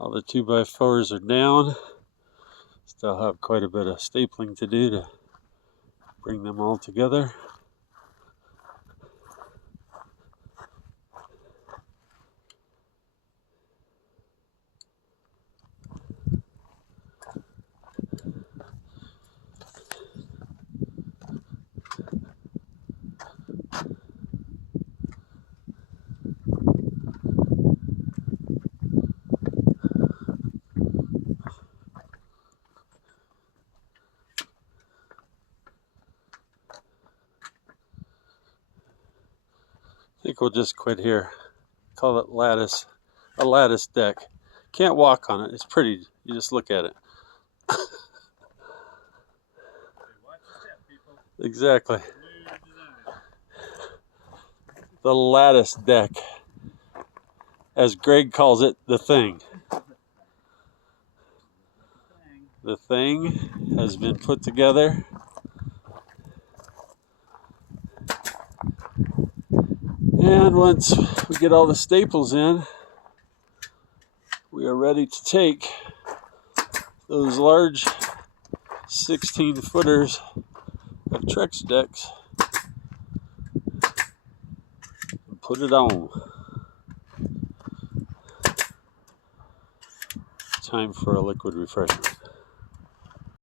All the 2x4s are down. Still have quite a bit of stapling to do to bring them all together. I think we'll just quit here. Call it lattice, a lattice deck. Can't walk on it. It's pretty. You just look at it. Exactly. The lattice deck. As Greg calls it, the thing. The thing has been put together. And once we get all the staples in, we are ready to take those large 16-footers of Trex decks and put it on. Time for a liquid refreshment.